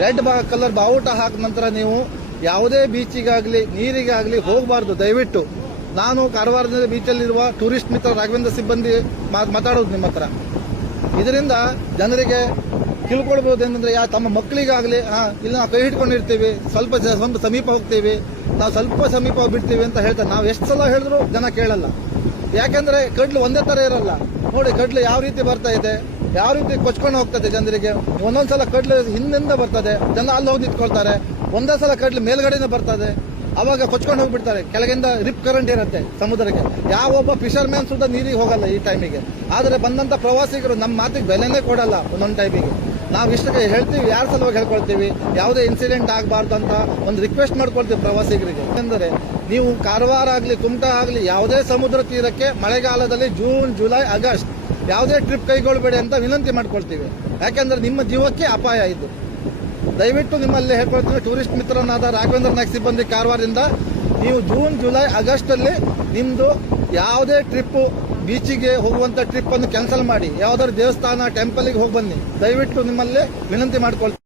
Red colour ಬಾವುಟ ಹಾಕಿದ ನಂತರ ನೀವು ಯಾವುದೇ ಬೀಚಿಗಾಗ್ಲಿ ನೀರಿಗಾಗ್ಲಿ ಹೋಗಬಾರ್ದು ದಯವಿಟ್ಟು. ನಾನು ಕಾರವಾರದ ಬೀಚಲ್ಲಿರುವ ಟೂರಿಸ್ಟ್ ಮಿತ್ರ ರಾಘವೇಂದ್ರ ಸಿಬ್ಬಂದಿ ಮಾತಾಡೋದು ನಿಮ್ಮ ಹತ್ರ. ಇದರಿಂದ ಜನರಿಗೆ ತಿಳ್ಕೊಳ್ಬಹುದು ಏನಂದ್ರೆ ತಮ್ಮ ಮಕ್ಕಳಿಗಾಗ್ಲಿ ಇಲ್ಲಿ ನಾವು ಕೈ ಹಿಡ್ಕೊಂಡಿರ್ತೀವಿ, ಸ್ವಲ್ಪ ಸಮೀಪ ಹೋಗ್ತೀವಿ, ನಾವು ಸ್ವಲ್ಪ ಸಮೀಪ ಬಿಡ್ತೀವಿ ಅಂತ ಹೇಳ್ತಾರೆ. ನಾವು ಎಷ್ಟು ಸಲ ಹೇಳಿದ್ರು ಜನ ಕೇಳಲ್ಲ. ಯಾಕೆಂದ್ರೆ ಕಡ್ಲು ಒಂದೇ ತರ ಇರಲ್ಲ. ನೋಡಿ ಕಡ್ಲು ಯಾವ ರೀತಿ ಬರ್ತಾ ಇದೆ, ಯಾವ ರೀತಿ ಕೊಚ್ಕೊಂಡು ಹೋಗ್ತದೆ ಜನರಿಗೆ. ಒಂದೊಂದ್ಸಲ ಕಡ್ಲು ಹಿಂದಿಂದ ಬರ್ತದೆ, ಜನ ಅಲ್ಲಿ ಹೋಗಿ ನಿಂತ್ಕೊಳ್ತಾರೆ. ಒಂದೇ ಸಲ ಕಡ್ಲು ಮೇಲ್ಗಡೆನೇ ಬರ್ತದೆ, ಅವಾಗ ಕೊಚ್ಕೊಂಡು ಹೋಗ್ಬಿಡ್ತಾರೆ. ಕೆಳಗಿಂದ ರಿಪ್ ಕರೆಂಟ್ ಇರುತ್ತೆ ಸಮುದ್ರಕ್ಕೆ. ಯಾವೊಬ್ಬ ಫಿಶರ್ ಮ್ಯಾನ್ ಸುದ್ದ ನೀರಿಗೆ ಹೋಗಲ್ಲ ಈ ಟೈಮಿಗೆ. ಆದರೆ ಬಂದಂತ ಪ್ರವಾಸಿಗರು ನಮ್ಮ ಮಾತಿಗೆ ಬೆಲೆನೇ ಕೊಡಲ್ಲ. ಒಂದೊಂದು ಟೈಮಿಗೆ ನಾವು ಇಷ್ಟಕ್ಕೆ ಹೇಳ್ತೀವಿ, ಯಾರ ಸಲುವಾಗಿ ಹೇಳ್ಕೊಳ್ತೀವಿ, ಯಾವುದೇ ಇನ್ಸಿಡೆಂಟ್ ಆಗಬಾರ್ದು ಅಂತ ಒಂದು ರಿಕ್ವೆಸ್ಟ್ ಮಾಡ್ಕೊಳ್ತೀವಿ ಪ್ರವಾಸಿಗರಿಗೆ. ಯಾಕಂದರೆ ನೀವು ಕಾರವಾರ ಆಗಲಿ ಕುಮಟಾ ಆಗಲಿ ಯಾವುದೇ ಸಮುದ್ರ ತೀರಕ್ಕೆ ಮಳೆಗಾಲದಲ್ಲಿ ಜೂನ್ ಜುಲೈ ಆಗಸ್ಟ್ ಯಾವುದೇ ಟ್ರಿಪ್ ಕೈಗೊಳ್ಳಬೇಡಿ ಅಂತ ವಿನಂತಿ ಮಾಡ್ಕೊಳ್ತೀವಿ. ಯಾಕೆಂದ್ರೆ ನಿಮ್ಮ ಜೀವಕ್ಕೆ ಅಪಾಯ ಇದು. ದಯವಿಟ್ಟು ನಿಮ್ಮಲ್ಲಿ ಹೇಳ್ಕೊಳ್ತೀವಿ, ಟೂರಿಸ್ಟ್ ಮಿತ್ರನಾದ ರಾಘವೇಂದ್ರ ನಾಯ್ಕ್ ಸಿಬ್ಬಂದಿ ಕಾರವಾರದಿಂದ ನೀವು ಜೂನ್ ಜುಲೈ ಆಗಸ್ಟ್ ಅಲ್ಲಿ ನಿಮ್ದು ಯಾವುದೇ ಟ್ರಿಪ್ ಬೀಚಿಗೆ ಹೋಗುವಂತ ಟ್ರಿಪ್ ಅನ್ನು ಕ್ಯಾನ್ಸಲ್ ಮಾಡಿ, ಯಾವ್ದಾದ್ರು ದೇವಸ್ಥಾನ ಟೆಂಪಲ್ಗೆ ಹೋಗಿ ಬನ್ನಿ. ದಯವಿಟ್ಟು ನಿಮ್ಮಲ್ಲಿ ವಿನಂತಿ ಮಾಡ್ಕೊಳ್ತೀವಿ.